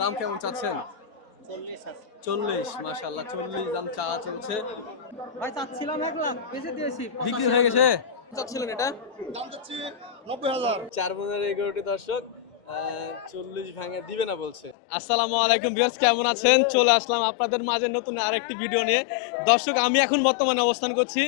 দাম কেমন চাচ্ছেন? চল্লিশ মাশাল্লাহ চল্লিশ দাম চা চলছে। ভাই চাচ্ছিলাম এক লাখ বেঁচে দিয়েছি বিক্রি হয়ে গেছে? চাচ্ছিলেন এটা? দাম চাচ্ছি নব্বই হাজার। চার বোনের এগারোটি দর্শক চল্লিশ ভাঙে দিবে না বলছে। আসসালামু আলাইকুম ভিউয়ার্স কেমন আছেন? চলে আসলাম আপনাদের মাঝে নতুন আরেকটি ভিডিও নিয়ে। দর্শক আমি এখন বর্তমানে অবস্থান করছি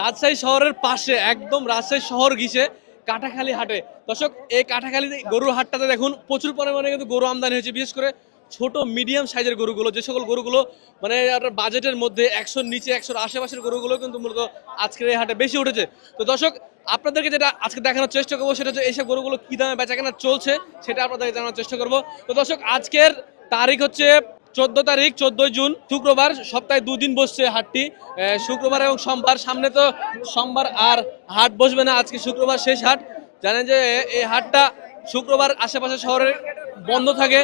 রাজশাহী শহরের পাশে একদম রাজশাহী শহর ঘিসে। কাটাখালী হাটে। দর্শক, এই কাটাখালী গরুর হাটটাতে দেখুন, প্রচুর পরিমাণে কিন্তু গরু আমদানি হয়েছে। বিশেষ করে ছোট মিডিয়াম সাইজের গরুগুলো, যে সকল গরুগুলো মানে আপনার বাজেটের মধ্যে একশোর নিচে, একশোর আশেপাশের গরুগুলো কিন্তু মূলত আজকের এই হাটে বেশি উঠেছে। তো দর্শক, আপনাদেরকে যেটা আজকে দেখানোর চেষ্টা করব, সেটা হচ্ছে এইসব গরুগুলো কী দামে বেচা কেনা চলছে, সেটা আপনাদেরকে জানানোর চেষ্টা করব। তো দর্শক, আজকের তারিখ হচ্ছে চোদ্দ তারিখ, চোদ্দই জুন, শুক্রবার, সপ্তাহে দুদিন বসছে হাটটি। শুক্রবার এবং সোমবার, সামনে তো সোমবার আর হাট বসবে না, আজকে শুক্রবার শেষ হাট। জানেন যে এই হাটটা শুক্রবার আশেপাশে শহরে বন্ধ থাকে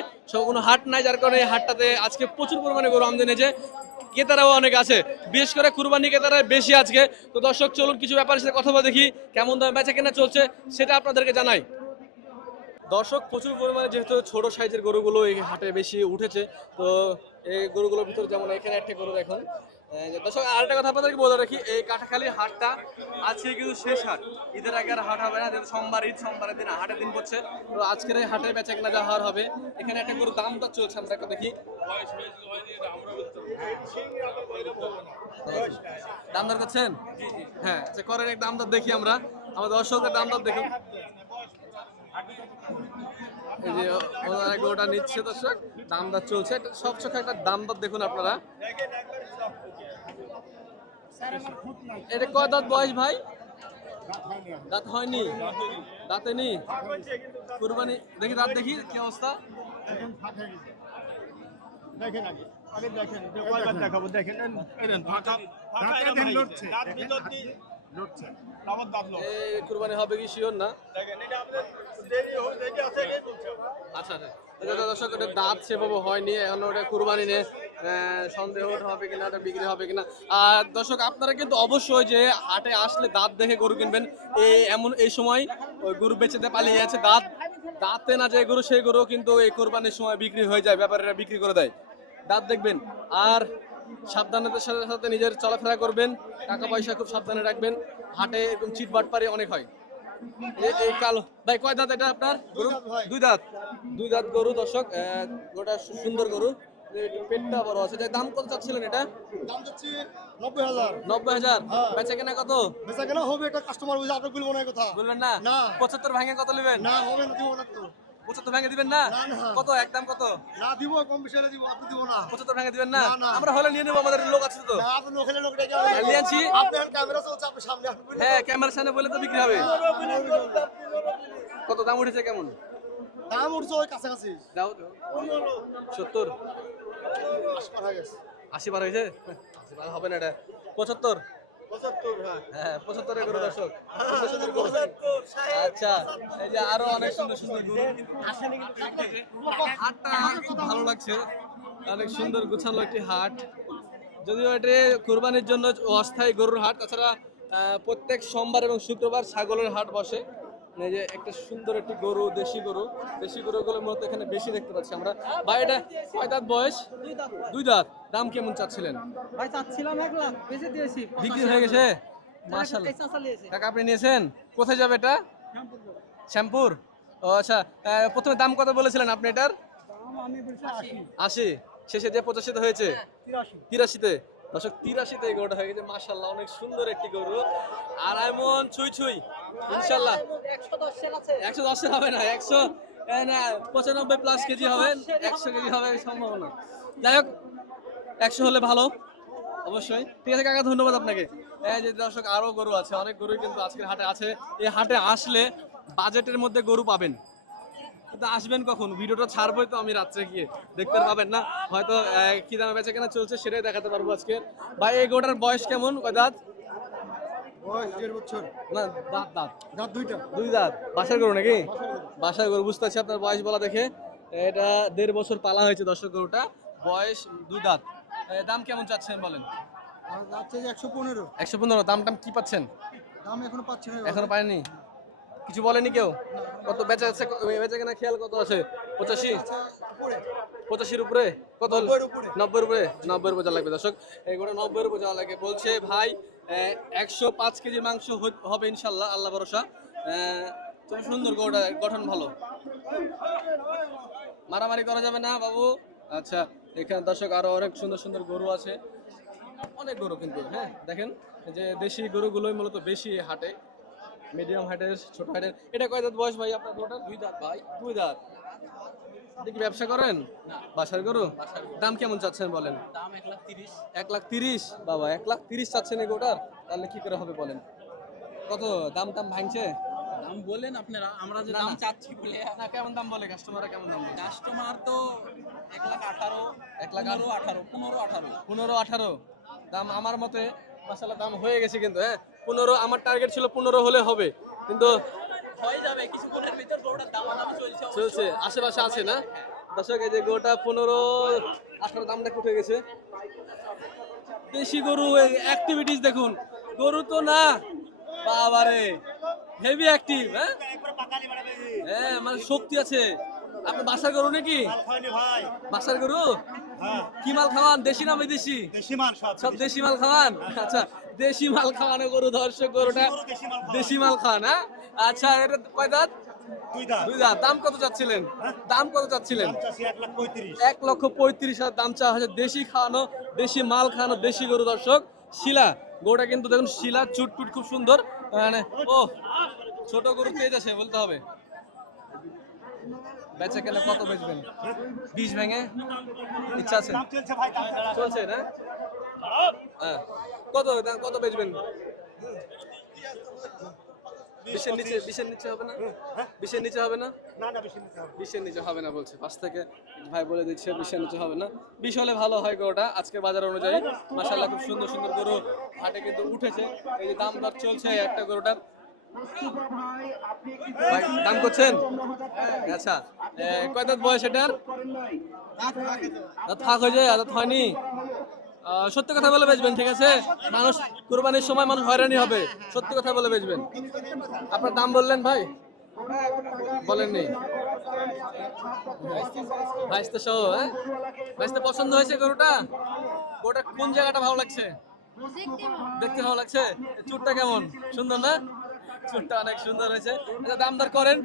কোনো হাট নাই, যার কারণে এই হাটটাতে আজকে প্রচুর পরিমাণে গরু আমদানি হয়েছে। ক্রেতারাও অনেক আছে, বিশেষ করে কুরবানি ক্রেতারা বেশি আজকে। তো দর্শক, চলুন কিছু ব্যাপারের সাথে কথা বলে দেখি, কেমন দামে বেচা কেনা চলছে, সেটা আপনাদেরকে জানাই। দর্শক প্রচুর পরিমাণে যেহেতু ছোট সাইজের গরুগুলো এই হাটে বেশি উঠেছে তো এই গরুগুলোর ভিতরে যেমন এখানে একটা গরু দেখুন। দর্শক আরেকটা কথা আপনাদেরকে বলে রাখি এই কাটাখালী হাটটা আজকে কিন্তু শেষ হাট। ঈদের আগে আর হাট হবে না যেহেতু সোমবার ঈদ সোমবারের দিন হাটের দিন পড়ছে। তো আজকের এই হাটে বেচা কেনা যা হওয়ার হবে এখানে একটা গরুর দাম দর চলছে আমরা একটু দেখি। দাম দর করছেন? হ্যাঁ আচ্ছা করেন এক দাম দর দেখি আমরা। আমার দর্শকদের দাম দর দেখুন। এই যে ওনারা গরুটা নিচ্ছে দর্শক দাম দর চলছে সব চোখে একটা দাম দর দেখুন আপনারা। এটা কয় দাঁত বয়স ভাই? দাঁত হয়নি? দাঁতে নি কুরবানি দেখি দাঁত দেখি কি অবস্থা? দেখেন আগে আগে দেখেন। দেখাবো? দেখেন এই দেন, ফাঁকা ফাঁকা দাঁতে এরা দেন ভাই। লড়ছে। দাঁত ভিতর দিয়ে লড়ছে আমার দাঁত লড়ছে। এই কুরবানি হবে কি শিওর না দেখেন এটা আমাদের দেরি হয়ে যেটা আছে এটাই বলছে আচ্ছা আচ্ছা এটা দর্শক এটা দাঁত সেভাবে হয়নি এখন ওটা কুরবানি নিয়ে সন্দেহ হবে কিনা ওটা বিক্রি হবে কিনা আর দর্শক আপনারা কিন্তু অবশ্যই যে হাটে আসলে দাঁত দেখে গরু কিনবেন এই এমন এই সময় ওই গরু বেচেতে পালিয়ে আছে দাঁত দাঁতে না যে গরু সেই গরু কিন্তু এই কোরবানির সময় বিক্রি হয়ে যায় ব্যাপারীরা বিক্রি করে দেয় দাঁত দেখবেন আর সাবধানতার সাথে সাথে নিজের চলাফেরা করবেন টাকা পয়সা খুব সাবধানে রাখবেন হাটে এরকম চিট বাটপারি অনেক হয়। এই কালো। ভাই কয় দাঁত এটা আপনার? গরু দুই দাঁত। দুই দাঁত গরু দর্শক সু- সুন্দর গরু। পেটটা বড় আছে। যে দাম কত চাচ্ছিলেন এটা? দাম চাচ্ছি নব্বই হাজার। নব্বই হাজার। হ্যাঁ। বেচা কেনা কত? বেচা কেনা হবে এটা কাস্টমার বুঝে আপনি বলব না কথা। বলবেন না? না। পঁচাত্তর ভাঙে কত নেবেন? না হবে না দিব না তো। পঁচাত্তর ভাঙে দিবেন না। কত? একদম কত? না দিব কম বেশি হলে দিব আপনি দিব না। পঁচাত্তর ভাঙে দিবেন না। আমরা হলে নিয়ে নেব আমাদের লোক আছে তো। আপনি লোকের লোক ডেকে নিয়ে আনছি। আপনার ক্যামেরা চলছে আপনি সামনে হ্যাঁ ক্যামেরার সামনে বলে তো বিক্রি হবে। কত? দাম উঠেছে কেমন? দাম উঠছে ওই কাছাকাছি। দাও সত্তর। আসবার হয়ে গেছে। আশি আশি বার হবে না এটা। পঁচাত্তর? হ্যাঁ। হ্যাঁ পঁচাত্তরের গরু দর্শক। আচ্ছা এই যে আরও অনেক সুন্দর সুন্দর গরু। হাটটা খুব ভালো লাগছে। অনেক সুন্দর গুছানো একটি হাট। যদিও এটি কোরবানির জন্য অস্থায়ী গরুর হাট তাছাড়া আহ, প্রত্যেক সোমবার এবং শুক্রবার ছাগলের হাট বসে। যে একটা সুন্দর একটি গরু দেশি গরু। দেশি গরুগুলো মূলত এখানে বেশি দেখতে পাচ্ছি আমরা। ভাই এটা কয় দাঁত বয়স? দুই দাঁত। দাম কেমন চাচ্ছিলেন? ভাই চাচ্ছিলাম এক লাখ। বেঁচে দিয়েছি। বিক্রি হয়ে গেছে? মাশাআল্লাহ টাকা আপনি নিয়েছেন? কোথায় যাবে এটা? শ্যামপুর? ও আচ্ছা। প্রথমে দাম কত বলেছিলেন আপনি এটার? আশি। আশি। শেষে যে পঁচাশিতে হয়েছে? তিরাশিতে। দর্শক তিরাশিতে এই গরুটা হয়ে গেছে। মাশাল্লাহ অনেক সুন্দর একটি গরু। আর এমন ছুঁই ছুঁই। ইনশাল্লাহ। একশো দশের হবে না একশো না পঁচানব্বই প্লাস কেজি হবে একশো কেজি হবে সম্ভাবনা। যাই হোক একশো হলে ভালো অবশ্যই। ঠিক আছে কাকা ধন্যবাদ আপনাকে। এই যে দর্শক আরও গরু আছে অনেক গরুই কিন্তু আজকের হাটে আছে। এই হাটে আসলে বাজেটের মধ্যে গরু পাবেন। কিন্তু আসবেন কখন? ভিডিওটা ছাড়বোই তো আমি রাত্রে গিয়ে। দেখতে পাবেন না। হয়তো কি দামে বেচা কেনা চলছে সেটাই দেখাতে পারব আজকে। ভাই এই গরুটার বয়স কেমন? দাঁত? বয়স দেড় বছর। না দাঁত দাঁত। দাঁত দুইটা। দুই দাঁত। বাসার গরু নাকি? বাসার গরু বুঝতে পারছি আপনার বয়স বলা দেখে। এটা দেড় বছর পালা হয়েছে দর্শক গরুটা। বয়স দুই দাঁত। দাম কেমন চাচ্ছেন বলেন? যাচ্ছে একশো পনেরো। একশো পনেরো। দাম টাম কি পাচ্ছেন? দাম এখনও পাচ্ছি না। এখনও পায়নি? কিছু বলেনি কেউ? কত বেচা আছে? বেচা কেনা খেয়াল কত আছে? পঁচাশি? পঁচাশির উপরে? কত নব্বই উপরে। নব্বইয়ের উপরে? যাওয়া লাগবে দর্শক। এগুলো নব্বইয়ের উপরে যাওয়া লাগে। বলছে ভাই একশো পাঁচ কেজি মাংস হবে ইনশাল্লাহ আল্লাহ ভরসা। তবে সুন্দর গরুটা গঠন ভালো। মারামারি করা যাবে না বাবু। আচ্ছা এখানে দর্শক আরও অনেক সুন্দর সুন্দর গরু আছে। অনেক গরু কিন্তু হ্যাঁ দেখেন যে দেশি গরুগুলোই মূলত বেশি হাটে। মিডিয়াম হাটের ছোট হাটের। এটা কয় দাঁত বয়স ভাই আপনার গরুটা দুই দাঁত। ভাই দুই দাঁত। কি ব্যবসা করেন? বাসার গরু? দাম কেমন চাচ্ছেন বলেন? দাম এক লাখ তিরিশ। এক লাখ তিরিশ? বাবা এক লাখ তিরিশ চাচ্ছেন এই গোটার তাহলে কি করে হবে বলেন? কত? দাম টাম ভাঙছে? দাম বলেন আপনারা আমরা যে দাম চাচ্ছি বলে। না কেমন দাম বলে? কাস্টমাররা কেমন দাম বলে? কাস্টমার তো এক লাখ আঠারো এক লাখ পনেরো আঠারো পনেরো আঠারো। পনেরো আঠারো। দাম আমার মতে মাসাল্লাহ দাম হয়ে গেছে কিন্তু হ্যাঁ? পনেরো আমার টার্গেট ছিল পনেরো হলে হবে। কিন্তু হয়ে যাবে কিছুক্ষণের ভিতর গরুটার দাম দাম চলছে চলছে আশেপাশে আছে না? দর্শক এই যে গোটা পনেরো আঠারো দামটা উঠে গেছে। দেশি গরু অ্যাক্টিভিটিস দেখুন। গরু তো না বাবারে হেভি অ্যাক্টিভ হ্যাঁ? হ্যাঁ মানে শক্তি আছে। আপনি বাসার গরু নাকি? ভাই। বাসার গরু? হ্যাঁ। কি মাল খাওয়ান দেশি না বিদেশি? দেশি মাল সব দেশি। মাল খাওয়ান? আচ্ছা দেশি মাল খাওয়ানো গরু দর্শক গরুটা দেশি মাল খাওয়ান। দেশি মাল খাওয়ান হ্যাঁ? আচ্ছা এটা কয় দাঁত? দুই দাম দাঁত। দাম কত চাচ্ছিলেন? দাম কত চাচ্ছিলেন? এক লক্ষ পঁয়ত্রিশ হাজার। দাম চাওয়া হয়েছে দেশি খাওয়ানো দেশি মাল খাওয়ানো দেশি গরু দর্শক। শিলা গরুটা কিন্তু দেখুন শিলা চুট টুট খুব সুন্দর। মানে ও ছোট গরু তেজ আছে বলতে হবে? বেচা কেনা কত বেচবেন? বিষ ভেঙে? ইচ্ছা আছে? চলছে না? হ্যাঁ। কত কত বেচবেন? বিশের নিচে বিশের নিচে হবে না? বিশের নিচে হবে না? না না বেশি নিতে হবে বিশের নিচে হবে না বলছে। পাশ থেকে ভাই বলে দিচ্ছে বিশের নিচে হবে না। বিশ হলে ভালো হয় গরুটা আজকে বাজার অনুযায়ী। মাসাল্লাহ খুব সুন্দর সুন্দর গরু হাটে কিন্তু উঠেছে। এই যে দাম দর চলছে একটা গরুটার ভাই দাম করছেন? আচ্ছা কয় দাঁত বয়স এটার? দাঁত ফাঁক হয়ে যায় দাঁত হয়নি? সত্যি কথা বলে বেচবেন, ঠিক আছে? মানুষ কোরবানির সময় মানুষ হয়রানি হবে। সত্যি কথা বলে বেচবেন। আপনার দাম বললেন ভাই? বলেননি। ভাইস্তে সহ হ্যাঁ? ভাইস্তে পছন্দ হয়েছে গরুটা? গরুটা কোন জায়গাটা ভালো লাগছে? দেখতে ভালো লাগছে? চুটটা কেমন? সুন্দর না? চুটটা অনেক সুন্দর হয়েছে। আচ্ছা দাম দর করেন।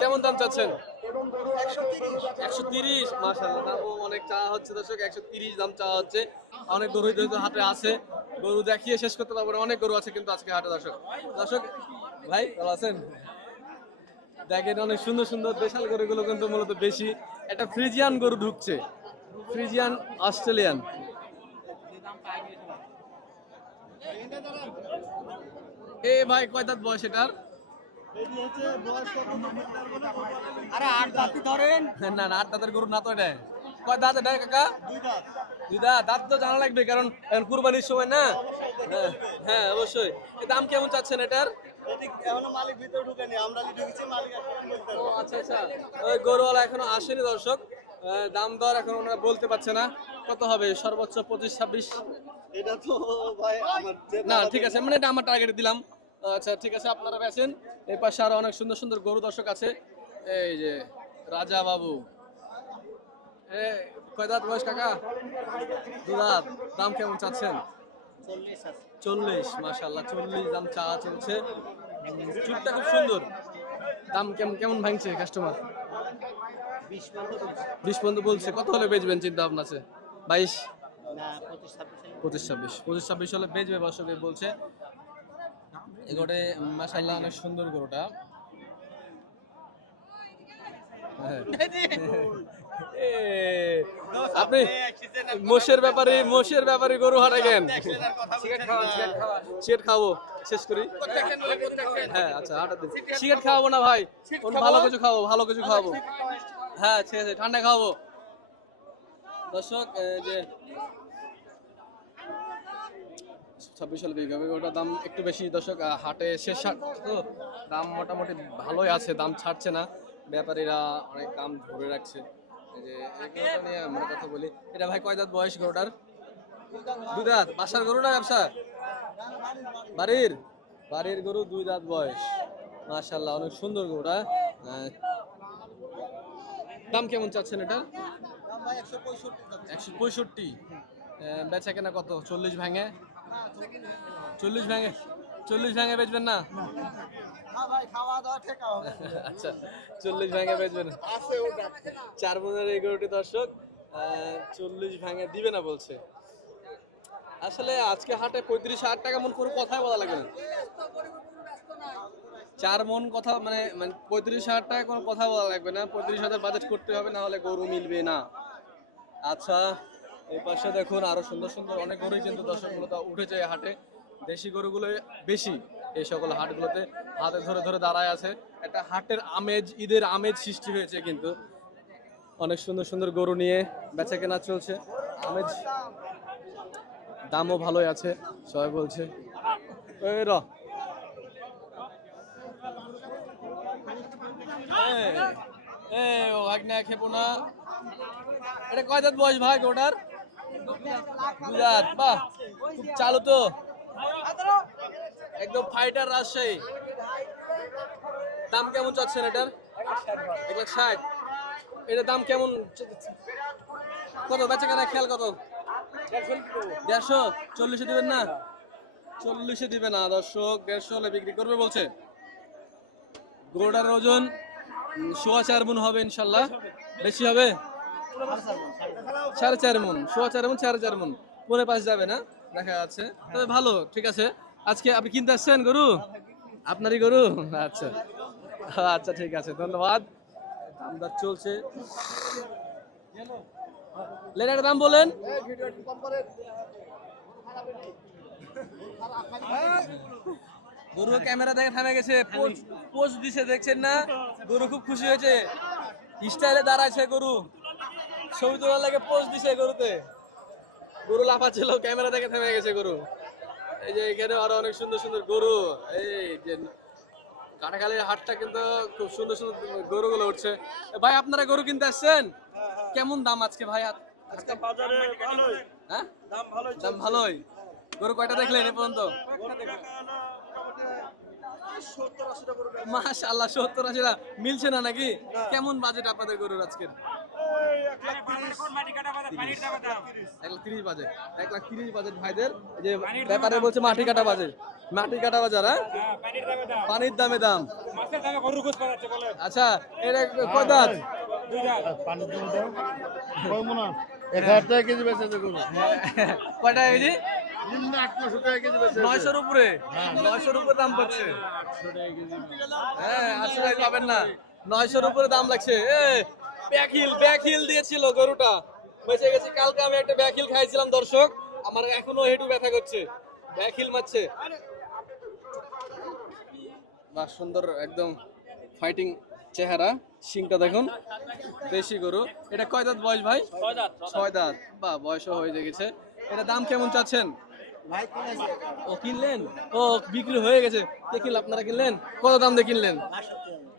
কেমন দাম চাচ্ছেন? একশো তিরিশ। মাসাল্লাহ দামও অনেক চাওয়া হচ্ছে দর্শক একশো তিরিশ দাম চাওয়া হচ্ছে। অনেক গরু যেহেতু হাটে আছে। গরু দেখিয়ে শেষ করতে পারব অনেক গরু আছে কিন্তু আজকে হাটে দর্শক। দর্শক ভাই ভালো আছেন? দেখেন অনেক সুন্দর সুন্দর দেশাল গরুগুলো কিন্তু মূলত বেশি। একটা ফ্রিজিয়ান গরু ঢুকছে। Friesian Australian. এ ভাই কয় দাঁত বয়স এটার? আরে আট দাঁতি ধরেন। না না আট দাঁতের গরু না তো এটা কয় দাঁত এটা কাকা? দুই দাঁত। দাঁত। তো জানা লাগবে কারণ এখন কুরবানির সময় না? হ্যাঁ, হ্যাঁ অবশ্যই। দাম কেমন চাচ্ছেন এটার? আচ্ছা আচ্ছা। ওই গরুওয়ালা এখনও আসেনি দর্শক। দাম দর এখন ওনারা বলতে পারছে না। কত হবে? সর্বোচ্চ পঁচিশ ছাব্বিশ? এটা তো না ঠিক আছে মানে এটা আমার টার্গেট দিলাম। আচ্ছা ঠিক আছে, আপনারা বেছেন এই পাশে আরও অনেক সুন্দর সুন্দর গরু দর্শক আছে। এই যে, রাজা বাবু। এ, কয় বয়স কাকা? দু দাম কেমন চাচ্ছেন? চল্লিশ আছে চল্লিশ দাম চা চলছে। চুটটা খুব সুন্দর। দাম কেমন কেমন ভাঙছে কাস্টমার বিশ পর্যন্ত বলছে। কত হলে বেচবেন, চিন্তা ভাবনা আছে? বাইশ? পঁচিশ ছাব্বিশ। পঁচিশ ছাব্বিশ হলে বেচবে দর্শকে বলছে। এগোটে অনেক সুন্দর গরুটা। আপনি মোষের ব্যাপারে মোষের ব্যাপারে গরু সিগারেট খাব শেষ করি। হ্যাঁ আচ্ছা সিগারেট খাওয়াবো না ভাই? ভালো কিছু খাব ভালো কিছু খাওয়াবো। হ্যাঁ ঠিক আছে, ঠান্ডা খাওয়াবো। দর্শক যে ছাব্বিশ সালে বিক্রি হবে ওটার দাম একটু বেশি। দর্শক হাটে শেষ হাট তো দাম মোটামুটি ভালোই আছে দাম ছাড়ছে না। ব্যাপারীরা অনেক দাম ধরে রাখছে। যে এই গরুটা নিয়ে আমরা কথা বলি। এটা ভাই কয় দাঁত বয়স গরুটার? দুই দাঁত। বাসার গরু না ব্যবসা? বাড়ির? বাড়ির গরু দুই দাঁত বয়স। মাশাল্লাহ অনেক সুন্দর গরুটা। আহ, দাম কেমন চাচ্ছেন এটা? একশো পঁয়ষট্টি। বেচা কেনা কত? চল্লিশ ভাঙে? চল্লিশ ভাঙে? চল্লিশ ভাঙে বেচবেন না? আচ্ছা চল্লিশ চার এগারোটি চল্লিশ ভাঙে দিবে না বলছে। আসলে আজকে হাটে পঁয়ত্রিশ হাজার টাকা মন কথাই বলা না। চার কথা মানে মানে পঁয়ত্রিশ হাজার টাকা কোনো কথা বলা লাগবে না। পঁয়ত্রিশ হাজার বাজেট করতে হবে, না হলে গরু মিলবে না। আচ্ছা এই পাশে দেখুন আরও সুন্দর সুন্দর অনেক গরুই কিন্তু দর্শকগুলো উঠে যায় হাটে। দেশি গরুগুলো বেশি এই সকল হাটগুলোতে হাতে ধরে ধরে দাঁড়ায় আছে। একটা হাটের আমেজ, ঈদের আমেজ সৃষ্টি হয়েছে কিন্তু। অনেক সুন্দর সুন্দর গরু নিয়ে বেচা কেনা চলছে। আমেজ দামও ভালোই আছে, সবাই বলছে। র। না এটা কয় দাঁত বয়স ভাই ওটার দাঁত বাহ, খুব চালু তো। একদম ফাইটার রাজশাহী। দাম কেমন চাচ্ছেন এটার? এক লাখ ষাট। এটার দাম কেমন? কত, বেচা কেনা খেয়াল কত? দেড়শো? চল্লিশে দিবেন না? চল্লিশে দিবে না, দর্শক, দেড়শো হলে বিক্রি করবে বলছে। গরুটার ওজন সোয়া চার মন হবে ইনশাল্লাহ। বেশি হবে? সাড়ে চার মন, সোয়া চার মন, সাড়ে চার মন। পরে পাশ যাবে না, দেখা যাচ্ছে। তবে ভালো, ঠিক আছে। আজকে আপনি কিনতে আসছেন গরু? আপনারই গরু? আচ্ছা। আচ্ছা ঠিক আছে, ধন্যবাদ। দামদার চলছে। লেটার দাম বলেন। গরু ক্যামেরা দেখে থামে গেছে, পোস্ট দিছে, দেখছেন না? গরু খুব খুশি হয়েছে। স্টাইলে দাঁড়াইছে গরু। ছবি তোলার লাগে পোস্ট দিছে গরুতে। গরু লাফাচ্ছিল ক্যামেরা দেখে থেমে গেছে গরু। এই যে এখানে আরও অনেক সুন্দর সুন্দর গরু। এই যে কাটাখালীর হাটটা কিন্তু খুব সুন্দর সুন্দর গরুগুলো উঠছে। ভাই আপনারা গরু কিনতে আসছেন? কেমন দাম আজকে ভাই? হাটে? বাজারে ভালোই। হ্যাঁ? দাম ভালোই দাম ভালোই। গরু কয়টা দেখলেন এ পর্যন্ত? মাশাআল্লাহ সত্তর আশিটা। মিলছে না নাকি? কেমন বাজেট আপনাদের গরুর আজকের? তিরিশ। বাজেট এক লাখ তিরিশ বাজেট ভাইদের। যে ব্যাপারে বলছে মাটি কাটা বাজে। মাটি কাটা বাজার হ্যাঁ? পানির দামে দাম। আচ্ছা এটা কয় দাঁত? পানি দিয়ে দাও এক হাজার টাকা কেজি বেচেছে গরু। কয়টা কেজি? নিম্ন আটশো টাকা কেজি বেচেছে নয়শোর উপরে? নয়শোর উপরে দাম পাচ্ছে হ্যাঁ আটশো টাকা পাবেন না। নয়শোর উপরে দাম লাগছে। এ ব্যাকহিল ব্যাকহিল দিয়েছিল গরুটা। বেঁচে গেছে। কালকে আমি একটা ব্যাকহিল খাইছিলাম দর্শক। আমার এখনও হেঁটু ব্যথা করছে। ব্যাকহিল মারছে। বাহ সুন্দর একদম ফাইটিং চেহারা। শিংটা দেখুন। দেশি গরু। এটা কয় দাঁত বয়স ভাই? ছয় দাঁত। বা বয়সও হয়ে গেছে। এটা দাম কেমন চাচ্ছেন? ও কিনলেন? ও বিক্রি হয়ে গেছে। কে কিনল আপনারা কিনলেন? কত দাম দিয়ে কিনলেন?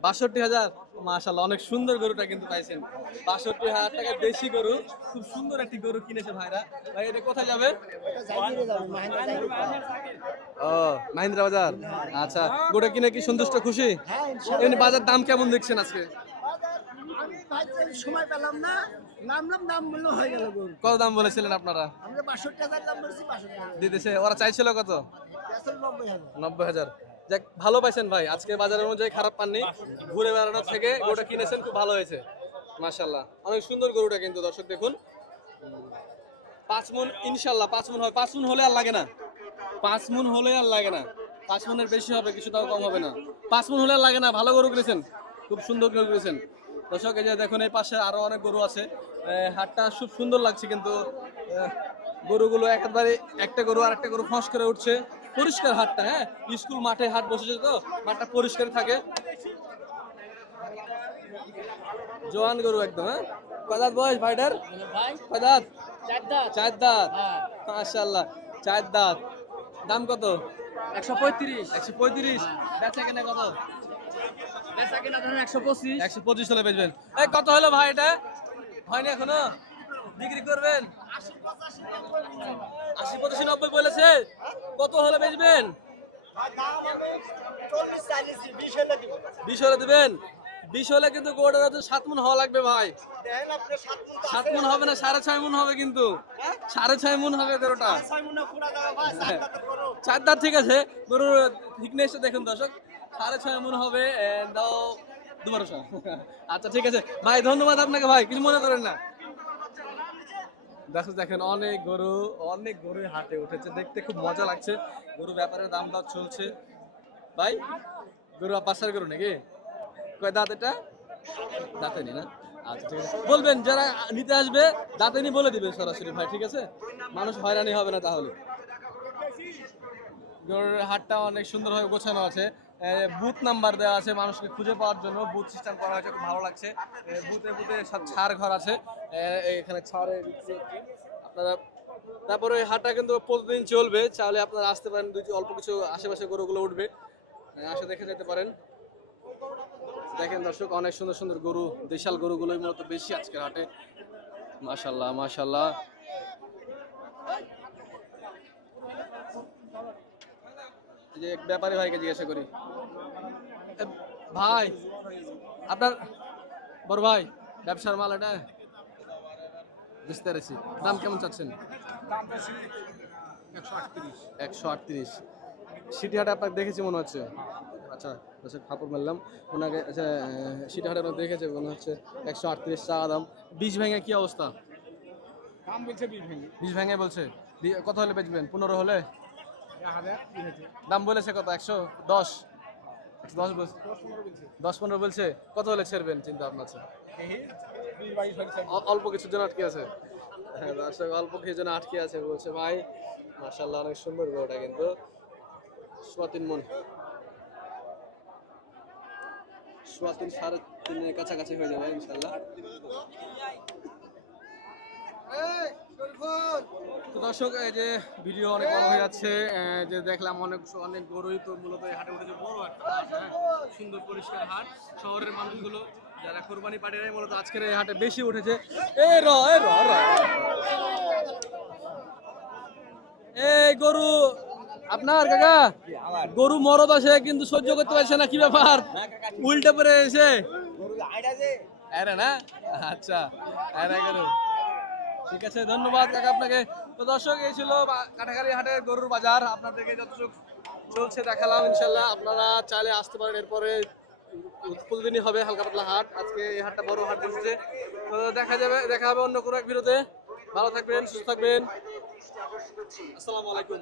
বাষট্টি হাজার। মাশাল্লাহ অনেক সুন্দর গরুটা কিন্তু পাইছেন। বাষট্টি হাজার টাকা দেশি গরু খুব সুন্দর একটি গরু কিনেছে ভাইরা। ভাই এটা কোথায় যাবে? ও মাহিন্দ্রা বাজার। আচ্ছা গোটা কিনে কি সন্তুষ্ট খুশি? এমনি বাজার দাম কেমন দেখছেন আজকে? সময় পেলাম না নামলাম দাম মূল্য হয়ে গেল কত দাম বলেছিলেন আপনারা? আমরা বাষট্টি হাজার দাম বলছি বাষট্টি দিতেছে ওরা চাইছিল কত? নব্বই হাজার। ভালো পাইছেন ভাই। আজকে বাজারের অনুযায়ী খারাপ পাননি। ঘুরে বেড়ানোর থেকে গরুটা কিনেছেন, খুব ভালো হয়েছে। মাশাল্লাহ অনেক সুন্দর গরুটা কিন্তু, দর্শক দেখুন। পাঁচ মন ইনশাল্লাহ পাঁচ মন হয়। পাঁচ মন হলে আর লাগে না। পাঁচ মন হলে আর লাগে না। পাঁচ মনের বেশি হবে, কিছুটাও কম হবে না। পাঁচ মন হলে আর লাগে না। ভালো গরু কিনেছেন। খুব সুন্দর গরু কিনেছেন। দর্শক, এই যে দেখুন, এই পাশে আরও অনেক গরু আছে। হাটটা খুব সুন্দর লাগছে কিন্তু গরুগুলো একেবারে একটা গরু আর একটা গরু ফস করে উঠছে। পরিষ্কার হাটটা হ্যাঁ? স্কুল মাঠে হাট বসেছে তো মাঠটা পরিষ্কার থাকে। জোয়ান গরু একদম হ্যাঁ? কদাত বয়স ভাইটার? কদাত চার দাঁত মাশাল্লাহ চার দাঁত দাম কত? একশো পঁয়ত্রিশ। একশো পঁয়ত্রিশ। বেচা কেনা কত? বেচা কিনা ধরেন একশো পঁচিশ। একশো পঁচিশ হলে বেচবেন। এই কত হলো ভাই এটা? হয়নি এখনও? বিক্রি করবেন? আশি পঁচাশি নব্বই বলেছে। কত হলে বেচবেন? বিশ হলে দিবেন। বিশ হলে কিন্তু গোড়া হচ্ছে সাত মন হওয়া লাগবে ভাই। সাত। মন হবে না, সাড়ে ছয় মন হবে কিন্তু। সাড়ে ছয় মন হবে গরু। চার দাঁত ঠিক আছে, গরুর থিকনেসটা দেখুন দর্শক। সাড়ে ছয় মন হবে দাও দুবারশো আচ্ছা ঠিক আছে। ভাই, ধন্যবাদ আপনাকে ভাই, কিছু মনে করেন না। দেখো দেখেন, অনেক গরু অনেক গরু হাটে উঠেছে। দেখতে খুব মজা লাগছে। গরু ব্যাপারে দাম দর চলছে। ভাই, গরু পাশার গরু নাকি? কয় দাঁত এটা? দাঁতে নি? আচ্ছা ঠিক আছে। বলবেন, যারা নিতে আসবে দাঁতে নি বলে দিবে সরাসরি, ভাই, ঠিক আছে? মানুষ হয়রানি হবে না তাহলে। গরুর হাটটা অনেক সুন্দরভাবে গোছানো আছে। বুথ নাম্বার দেওয়া আছে মানুষকে খুঁজে পাওয়ার জন্য। বুথ সিস্টেম করা হয়েছে, খুব ভালো লাগছে। বুথে বুথে সব ছাড় ঘর আছে। এখানে ছাড়ে আপনারা, তারপরে ওই হাটটা কিন্তু প্রতিদিন চলবে। চাইলে আপনারা আসতে পারেন, দুই অল্প কিছু আশেপাশে গরুগুলো উঠবে। আসে দেখে যেতে পারেন। দেখেন দর্শক, অনেক সুন্দর সুন্দর গরু, দেশাল গরুগুলোই মূলত বেশি আজকের হাটে। মাশাল্লাহ মাশাল্লাহ যে এক ব্যাপারী ভাইকে জিজ্ঞাসা করি। ভাই আপনার বড় ভাই ব্যবসার মাল এটা? বুঝতে পেরেছি। দাম কেমন চাচ্ছেন? একশো আটত্রিশ। সিটি হাটে আপনাকে দেখেছি মনে হচ্ছে? আচ্ছা আচ্ছা খাপড় মারলাম ওনাকে আচ্ছা আহ, সিটি হাটে আপনাকে দেখেছে মনে হচ্ছে একশো আটত্রিশ চা দাম। বিষ ভেঙে কী অবস্থা? দাম বলছে বিশ ভেঙে। বিষ ভেঙে বলছে। কত হলে বেচবেন? পনেরো হলে? দাম বলেছে কত? একশো দশ? দশ বলছে। দশ পনেরো বলছে। কত হলে ছেড়বেন? চিন্তা অ- অল্প কিছুর জন্য আটকে আছে। হ্যাঁ অল্প কিছুর জন্য আটকে আছে বলছে ভাই। মাশাল্লাহ অনেক সুন্দর গরুটা কিন্তু। সোয়া তিন মন। সোয়া তিন সাড়ে তিনের কাছাকাছি হয়ে যাবে ইনশাল্লাহ তো দর্শক এই যে ভিডিও অনেক বড় হয়ে যাচ্ছে যে দেখলাম অনেক অনেক গরুই তো মূলত এই হাটে উঠেছে বড় একটা হাট হ্যাঁ? সুন্দর পরিষ্কার হাট। শহরের মানুষগুলো যারা কোরবানি পাটিরাই মূলত আজকের এই হাটে বেশি উঠেছে। এ র এ র র। এই গরু আপনার কাকা? গরু মরদ আছে কিন্তু সহ্য করতে পারছে না কি ব্যাপার? উল্টে পড়ে এসে। আরে না? আচ্ছা আরে গরু। ঠিক আছে, ধন্যবাদ কাকা আপনাকে। তো দর্শক, এই ছিল কাটাখালী হাটের গরুর বাজার। আপনাদেরকে যতটুকু চলছে দেখালাম, ইনশাল্লাহ আপনারা চাইলে আসতে পারেন। এরপরে প্রতিদিনই হবে হালকা পাতলা হাট। আজকে এই হাটটা বড় হাট বসেছে। তো দেখা যাবে, দেখা হবে অন্য কোনো এক ভিডিওতে। ভালো থাকবেন, সুস্থ থাকবেন। আসসালামু আলাইকুম।